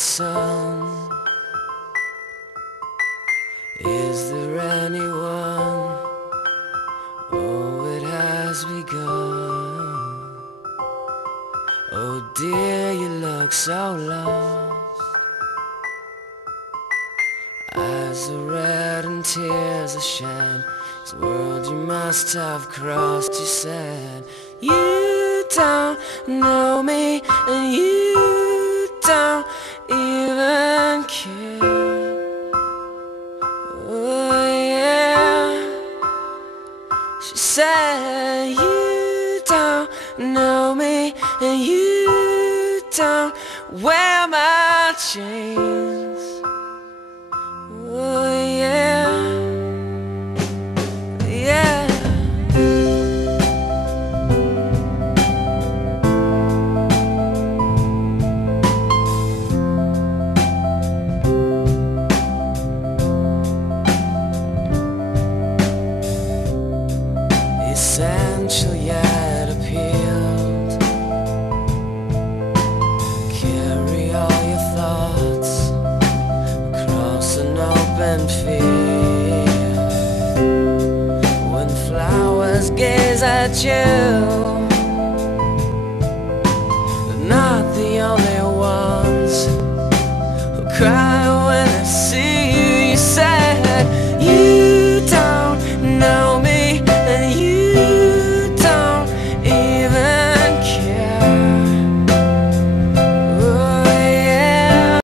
sun. Is there anyone? Oh, it has begun. Oh dear, you look so lost. Eyes are red and tears are shed. This world you must have crossed. You said you don't know me and you don't even care. Oh yeah. She said you don't know me and you don't wear my chains. Oh yeah, yeah. Essential yet appealed. Carry all your thoughts across an open field. When flowers gaze at you, they're not the only ones who cry